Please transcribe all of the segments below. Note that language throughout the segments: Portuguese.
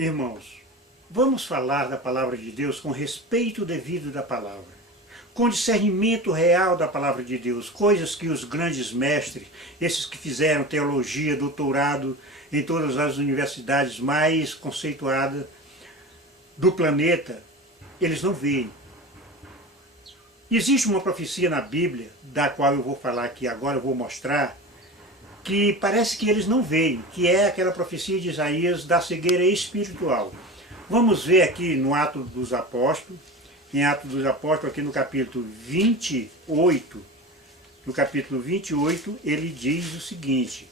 Irmãos, vamos falar da palavra de Deus com respeito devido da palavra, com discernimento real da palavra de Deus, coisas que os grandes mestres, esses que fizeram teologia, doutorado em todas as universidades mais conceituadas do planeta, eles não veem. Existe uma profecia na Bíblia, da qual eu vou falar aqui agora, eu vou mostrar, que parece que eles não veem, que é aquela profecia de Isaías da cegueira espiritual. Vamos ver aqui no Atos dos Apóstolos, em Atos dos Apóstolos, aqui no capítulo 28, ele diz o seguinte,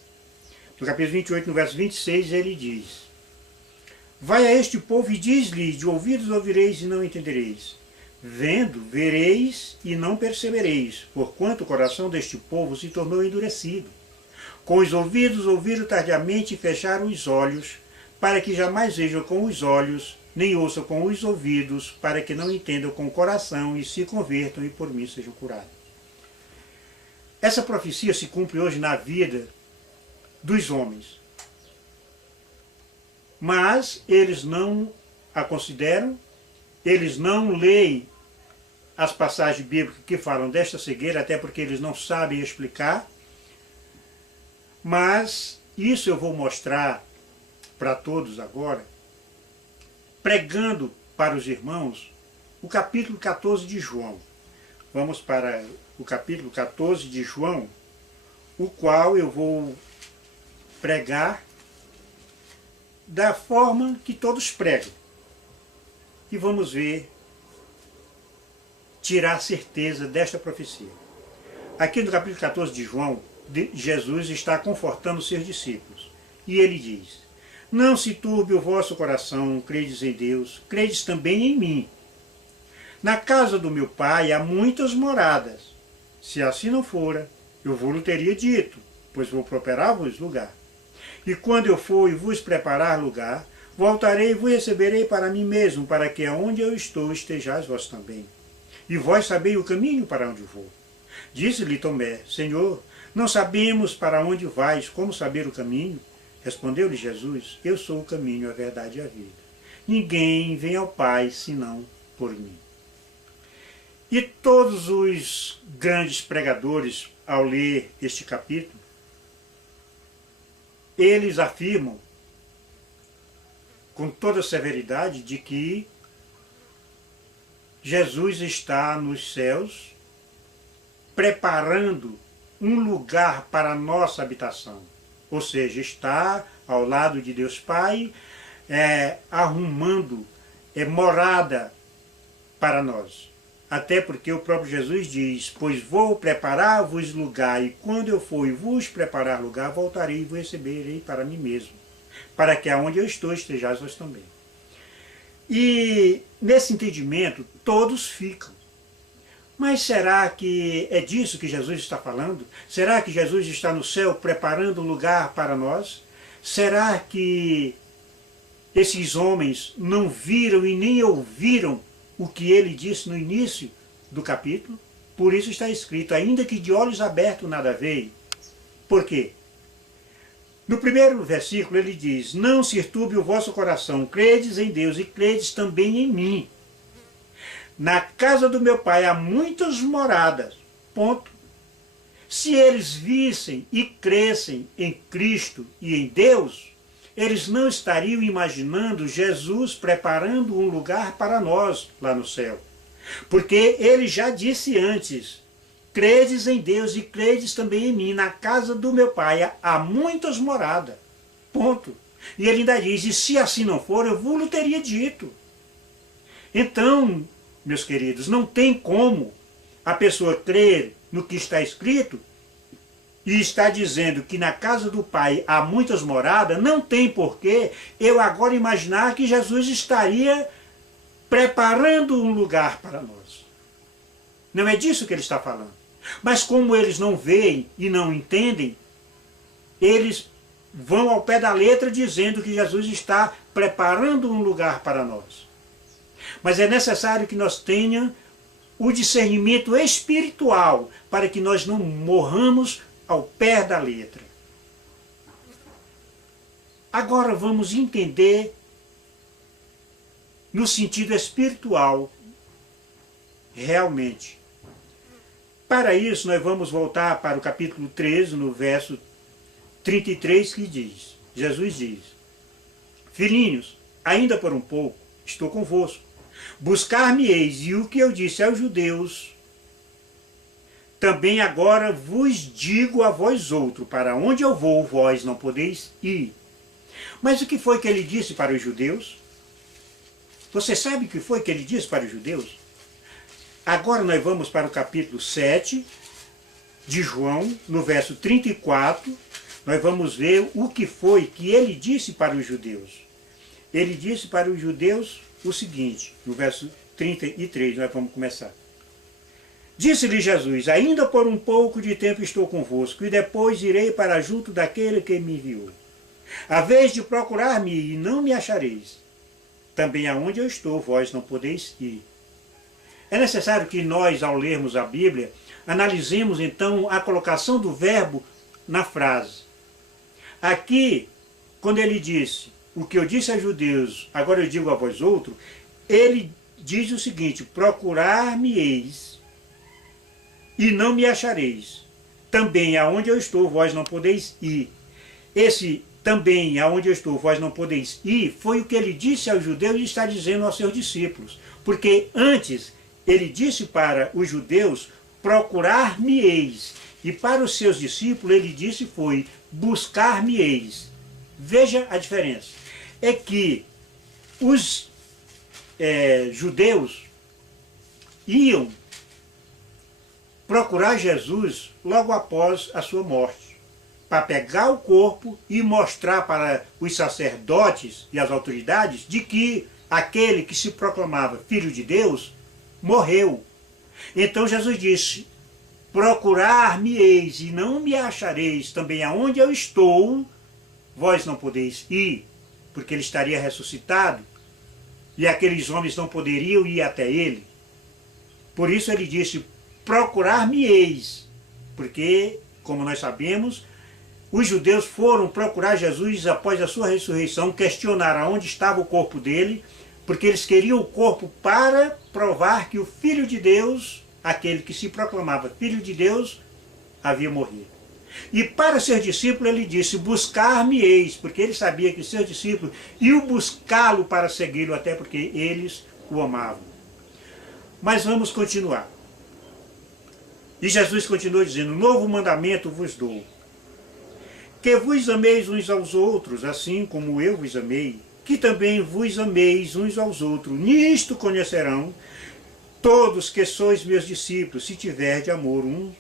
no capítulo 28, no verso 26, ele diz: Vai a este povo e diz-lhe, de ouvidos ouvireis e não entendereis, vendo, vereis e não percebereis, porquanto o coração deste povo se tornou endurecido. Com os ouvidos ouviram tardiamente e fecharam os olhos, para que jamais vejam com os olhos, nem ouçam com os ouvidos, para que não entendam com o coração e se convertam e por mim sejam curados. Essa profecia se cumpre hoje na vida dos homens. Mas eles não a consideram, eles não leem as passagens bíblicas que falam desta cegueira, até porque eles não sabem explicar. Mas isso eu vou mostrar para todos agora, pregando para os irmãos o capítulo 14 de João. Vamos para o capítulo 14 de João, o qual eu vou pregar da forma que todos pregam. E vamos ver, tirar certeza desta profecia. Aqui no capítulo 14 de João, Jesus está confortando os seus discípulos. E ele diz: Não se turbe o vosso coração, credes em Deus, credes também em mim. Na casa do meu pai há muitas moradas. Se assim não fora, eu vos teria dito, pois vou preparar-vos lugar. E quando eu for e vos preparar lugar, voltarei e vos receberei para mim mesmo, para que aonde eu estou estejais vós também. E vós sabeis o caminho para onde vou. Disse-lhe Tomé: Senhor, não sabemos para onde vais, como saber o caminho? Respondeu-lhe Jesus: Eu sou o caminho, a verdade e a vida. Ninguém vem ao Pai senão por mim. E todos os grandes pregadores, ao ler este capítulo, eles afirmam com toda severidade de que Jesus está nos céus preparando um lugar para a nossa habitação. Ou seja, está ao lado de Deus Pai, arrumando morada para nós. Até porque o próprio Jesus diz: Pois vou preparar-vos lugar, e quando eu for e vos preparar lugar, voltarei e vos receberei para mim mesmo, para que aonde eu estou estejais vós também. E nesse entendimento todos ficam. Mas será que é disso que Jesus está falando? Será que Jesus está no céu preparando um lugar para nós? Será que esses homens não viram e nem ouviram o que ele disse no início do capítulo? Por isso está escrito: ainda que de olhos abertos nada veem. Por quê? No primeiro versículo ele diz: Não se turbe o vosso coração, credes em Deus e credes também em mim. Na casa do meu pai há muitas moradas. Ponto. Se eles vissem e crescem em Cristo e em Deus, eles não estariam imaginando Jesus preparando um lugar para nós lá no céu. Porque ele já disse antes: credes em Deus e credes também em mim. Na casa do meu pai há muitas moradas. Ponto. E ele ainda diz: e se assim não for, eu vos teria dito. Então, meus queridos, não tem como a pessoa crer no que está escrito e está dizendo que na casa do Pai há muitas moradas. Não tem porquê eu agora imaginar que Jesus estaria preparando um lugar para nós. Não é disso que ele está falando. Mas como eles não veem e não entendem, eles vão ao pé da letra dizendo que Jesus está preparando um lugar para nós. Mas é necessário que nós tenhamos o discernimento espiritual para que nós não morramos ao pé da letra. Agora vamos entender no sentido espiritual, realmente. Para isso, nós vamos voltar para o capítulo 13, no verso 33, que diz, Jesus diz, filhinhos, ainda por um pouco estou convosco, buscar-me-eis, e o que eu disse aos judeus, também agora vos digo a vós outro, para onde eu vou, vós não podeis ir. Mas o que foi que ele disse para os judeus? Você sabe o que foi que ele disse para os judeus? Agora nós vamos para o capítulo 7 de João, no verso 34, nós vamos ver o que foi que ele disse para os judeus. Ele disse para os judeus o seguinte, no verso 33, nós vamos começar. Disse-lhe Jesus, ainda por um pouco de tempo estou convosco, e depois irei para junto daquele que me enviou. A vez de procurar-me, e não me achareis. Também aonde eu estou, vós não podeis ir. É necessário que nós, ao lermos a Bíblia, analisemos então a colocação do verbo na frase. Aqui, quando ele disse, o que eu disse aos judeus, agora eu digo a vós outro, ele diz o seguinte, procurar-me-eis, e não me achareis. Também aonde eu estou, vós não podeis ir. Esse também aonde eu estou, vós não podeis ir, foi o que ele disse aos judeus e está dizendo aos seus discípulos. Porque antes ele disse para os judeus, procurar-me-eis. E para os seus discípulos ele disse foi, buscar-me-eis. Veja a diferença. É que os judeus iam procurar Jesus logo após a sua morte, para pegar o corpo e mostrar para os sacerdotes e as autoridades de que aquele que se proclamava Filho de Deus morreu. Então Jesus disse, procurar-me-eis e não me achareis, também aonde eu estou, vós não podeis ir, porque ele estaria ressuscitado, e aqueles homens não poderiam ir até ele. Por isso ele disse, procurar-me-eis, porque, como nós sabemos, os judeus foram procurar Jesus após a sua ressurreição, questionaram onde estava o corpo dele, porque eles queriam o corpo para provar que o Filho de Deus, aquele que se proclamava Filho de Deus, havia morrido. E para seus discípulos ele disse, buscar-me-eis, porque ele sabia que seus discípulos iam buscá-lo para segui-lo, até porque eles o amavam. Mas vamos continuar. E Jesus continuou dizendo, novo mandamento vos dou, que vos ameis uns aos outros, assim como eu vos amei, que também vos ameis uns aos outros. Nisto conhecerão todos que sois meus discípulos, se tiverdes amor uns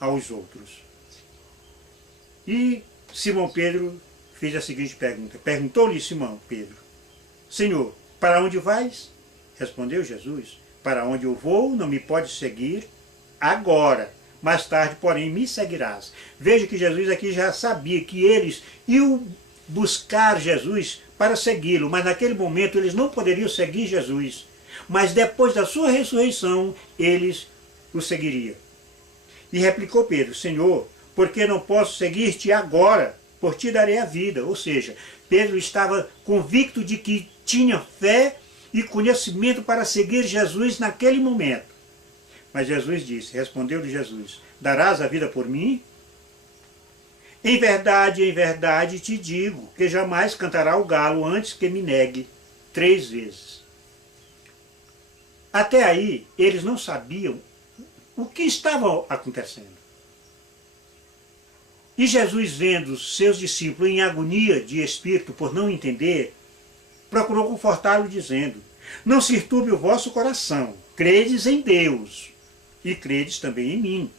aos outros. E Simão Pedro fez a seguinte pergunta. Perguntou-lhe Simão Pedro, Senhor, para onde vais? Respondeu Jesus, para onde eu vou não me pode seguir agora, mais tarde, porém, me seguirás. Veja que Jesus aqui já sabia que eles iam buscar Jesus para segui-lo, mas naquele momento eles não poderiam seguir Jesus. Mas depois da sua ressurreição, eles o seguiriam. E replicou Pedro, Senhor, porque não posso seguir-te agora, por ti darei a vida. Ou seja, Pedro estava convicto de que tinha fé e conhecimento para seguir Jesus naquele momento. Mas Jesus disse, respondeu-lhe Jesus, darás a vida por mim? Em verdade te digo, que jamais cantará o galo antes que me negue 3 vezes. Até aí, eles não sabiam o que estava acontecendo. E Jesus, vendo seus discípulos em agonia de espírito por não entender, procurou confortá-lo dizendo, não se turbe o vosso coração, credes em Deus, e credes também em mim.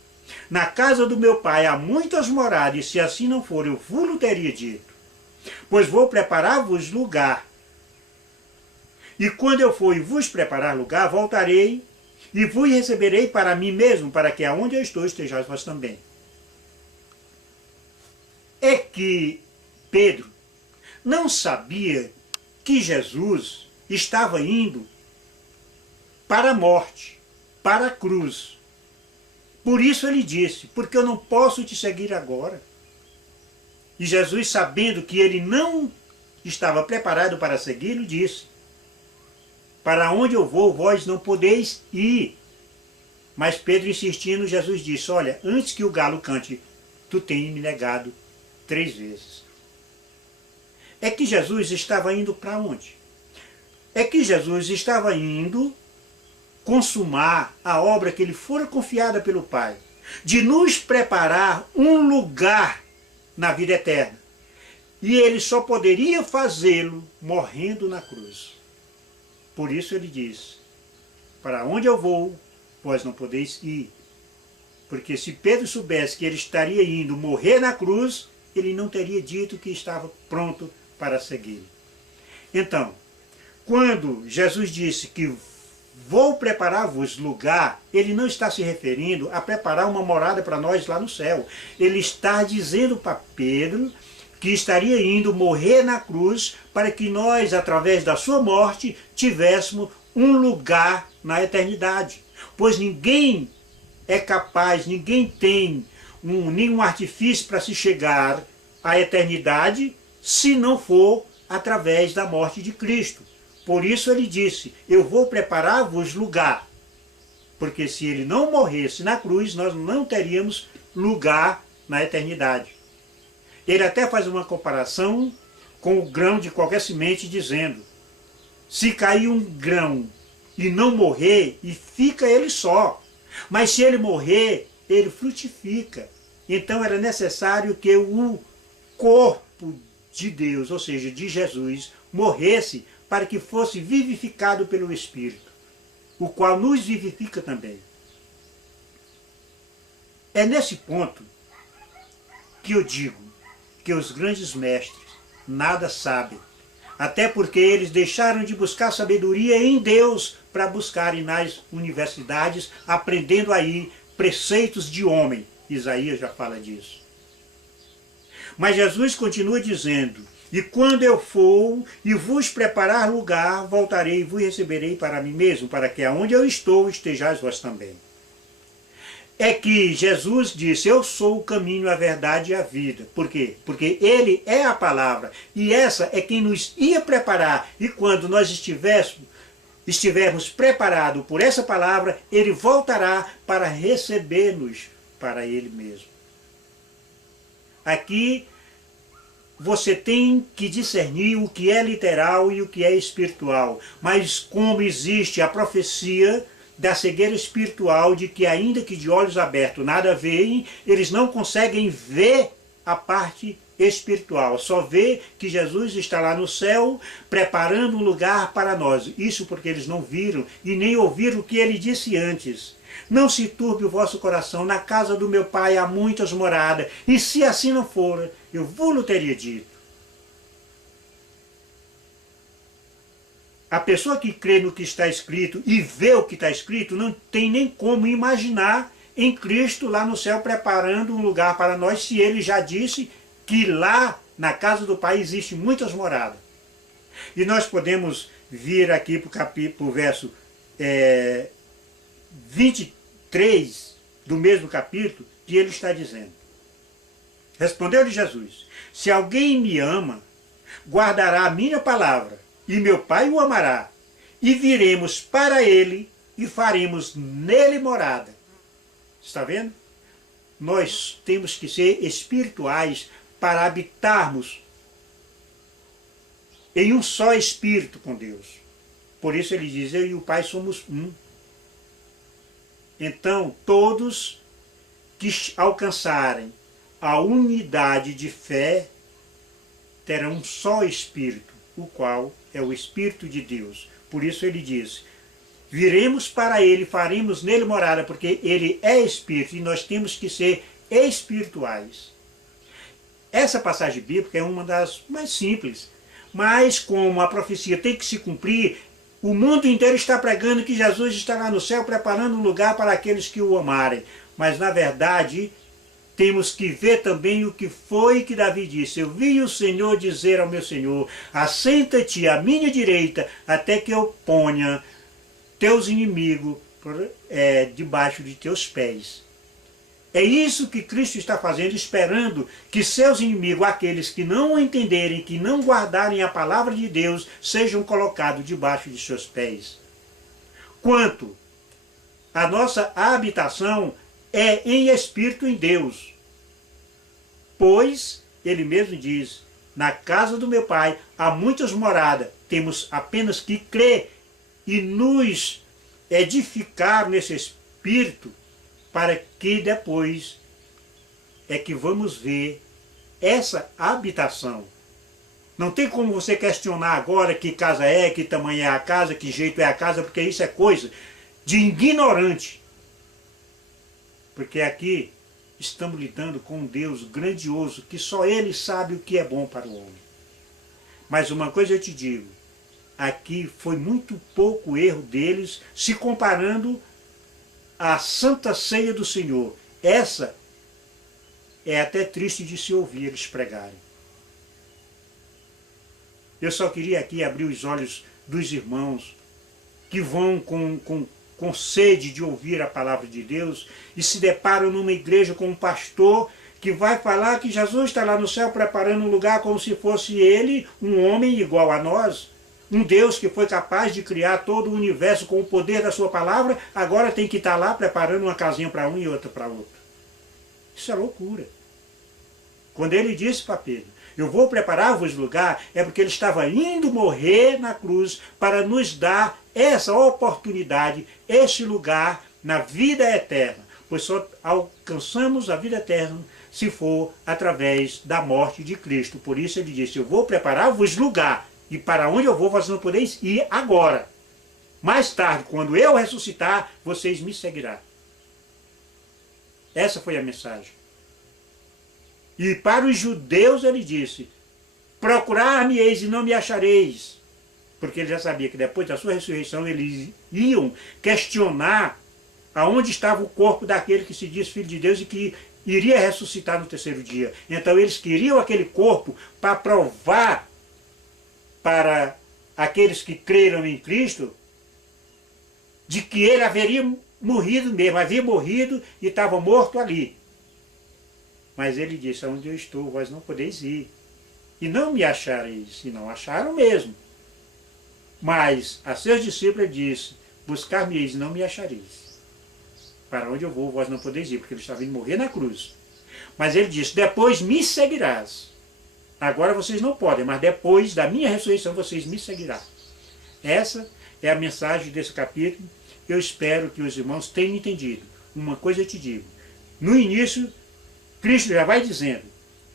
Na casa do meu pai há muitas moradas, e se assim não for, eu vos teria dito. Pois vou preparar-vos lugar. E quando eu for e vos preparar lugar, voltarei e vos receberei para mim mesmo, para que aonde eu estou estejais vós também. É que Pedro não sabia que Jesus estava indo para a morte, para a cruz. Por isso ele disse, porque eu não posso te seguir agora. E Jesus, sabendo que ele não estava preparado para segui-lo, disse, para onde eu vou, vós não podeis ir. Mas Pedro insistindo, Jesus disse, olha, antes que o galo cante, tu tens me negado 3 vezes. É que Jesus estava indo para onde? É que Jesus estava indo consumar a obra que lhe fora confiada pelo Pai, de nos preparar um lugar na vida eterna. E ele só poderia fazê-lo morrendo na cruz. Por isso ele diz, para onde eu vou, vós não podeis ir. Porque se Pedro soubesse que ele estaria indo morrer na cruz, ele não teria dito que estava pronto para seguir. Então, quando Jesus disse que vou preparar-vos lugar, ele não está se referindo a preparar uma morada para nós lá no céu. Ele está dizendo para Pedro que estaria indo morrer na cruz para que nós, através da sua morte, tivéssemos um lugar na eternidade. Pois ninguém é capaz, ninguém tem nenhum artifício para se chegar à eternidade se não for através da morte de Cristo. Por isso ele disse, eu vou preparar-vos lugar. Porque se ele não morresse na cruz, nós não teríamos lugar na eternidade. Ele até faz uma comparação com o grão de qualquer semente, dizendo, se cair um grão e não morrer, e fica ele só. Mas se ele morrer, ele frutifica. Então era necessário que o corpo de Deus, ou seja, de Jesus, morresse para que fosse vivificado pelo Espírito, o qual nos vivifica também. É nesse ponto que eu digo que os grandes mestres nada sabem, até porque eles deixaram de buscar sabedoria em Deus para buscarem nas universidades, aprendendo aí preceitos de homem. Isaías já fala disso. Mas Jesus continua dizendo, e quando eu for e vos preparar lugar, voltarei e vos receberei para mim mesmo, para que aonde eu estou estejais vós também. É que Jesus disse, eu sou o caminho, a verdade e a vida. Por quê? Porque ele é a palavra. E essa é quem nos ia preparar. E quando nós estivermos preparados por essa palavra, ele voltará para receber-nos para ele mesmo. Aqui você tem que discernir o que é literal e o que é espiritual. Mas como existe a profecia da cegueira espiritual, de que ainda que de olhos abertos nada veem, eles não conseguem ver a parte espiritual. Só vê que Jesus está lá no céu preparando um lugar para nós. Isso porque eles não viram e nem ouviram o que ele disse antes. Não se turbe o vosso coração, na casa do meu Pai há muitas moradas, e se assim não for, eu vou-lo teria dito. A pessoa que crê no que está escrito e vê o que está escrito não tem nem como imaginar em Cristo lá no céu preparando um lugar para nós, se ele já disse que lá na casa do Pai existe muitas moradas. E nós podemos vir aqui para o verso 23 do mesmo capítulo, que ele está dizendo. Respondeu-lhe Jesus, se alguém me ama, guardará a minha palavra, e meu Pai o amará, e viremos para ele e faremos nele morada. Está vendo? Nós temos que ser espirituais para habitarmos em um só espírito com Deus. Por isso ele diz, eu e o Pai somos um. Então, todos que alcançarem a unidade de fé terão um só espírito, o qual é o Espírito de Deus. Por isso ele diz, viremos para ele, faremos nele morada, porque ele é Espírito e nós temos que ser espirituais. Essa passagem bíblica é uma das mais simples, mas como a profecia tem que se cumprir, o mundo inteiro está pregando que Jesus está lá no céu preparando um lugar para aqueles que o amarem. Mas na verdade, temos que ver também o que foi que Davi disse. Eu vi o Senhor dizer ao meu Senhor, assenta-te à minha direita, até que eu ponha teus inimigos debaixo de teus pés. É isso que Cristo está fazendo, esperando que seus inimigos, aqueles que não entenderem, que não guardarem a palavra de Deus, sejam colocados debaixo de seus pés. Quanto a nossa habitação é em espírito em Deus. Pois, ele mesmo diz, na casa do meu Pai há muitas moradas, temos apenas que crer e nos edificar nesse espírito, para que depois é que vamos ver essa habitação. Não tem como você questionar agora que casa é, que tamanho é a casa, que jeito é a casa, porque isso é coisa de ignorante. Porque aqui estamos lidando com um Deus grandioso, que só Ele sabe o que é bom para o homem. Mas uma coisa eu te digo, aqui foi muito pouco erro deles, se comparando à Santa Ceia do Senhor. Essa é até triste de se ouvir eles pregarem. Eu só queria aqui abrir os olhos dos irmãos que vão com sede de ouvir a palavra de Deus e se deparam numa igreja com um pastor que vai falar que Jesus está lá no céu preparando um lugar como se fosse ele, um homem igual a nós. Um Deus que foi capaz de criar todo o universo com o poder da sua palavra, agora tem que estar lá preparando uma casinha para um e outra para outro. Isso é loucura. Quando ele disse para Pedro, eu vou preparar-vos lugar, é porque ele estava indo morrer na cruz para nos dar essa oportunidade, esse lugar na vida eterna. Pois só alcançamos a vida eterna se for através da morte de Cristo. Por isso ele disse, eu vou preparar-vos lugar. E para onde eu vou, vocês não podeis ir agora. Mais tarde, quando eu ressuscitar, vocês me seguirão. Essa foi a mensagem. E para os judeus ele disse, procurar-me-eis e não me achareis. Porque ele já sabia que depois da sua ressurreição eles iam questionar aonde estava o corpo daquele que se diz filho de Deus e que iria ressuscitar no terceiro dia. Então eles queriam aquele corpo para provar para aqueles que creram em Cristo, de que ele haveria morrido mesmo, havia morrido e estava morto ali. Mas ele disse, onde eu estou, vós não podeis ir. E não me achareis, e não acharam mesmo. Mas a seus discípulos ele disse, buscar-me-eis e não me achareis. Para onde eu vou, vós não podeis ir, porque ele estava indo morrer na cruz. Mas ele disse, depois me seguirás. Agora vocês não podem, mas depois da minha ressurreição vocês me seguirão. Essa é a mensagem desse capítulo. Eu espero que os irmãos tenham entendido. Uma coisa eu te digo. No início, Cristo já vai dizendo,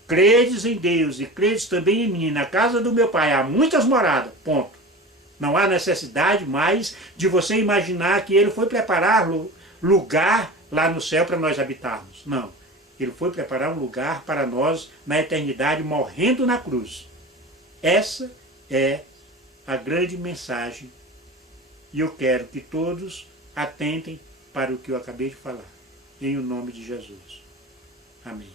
credes em Deus e credes também em mim. Na casa do meu Pai há muitas moradas. Ponto. Não há necessidade mais de você imaginar que ele foi preparar lugar lá no céu para nós habitarmos. Não. Ele foi preparar um lugar para nós na eternidade, morrendo na cruz. Essa é a grande mensagem. E eu quero que todos atentem para o que eu acabei de falar. Em o nome de Jesus. Amém.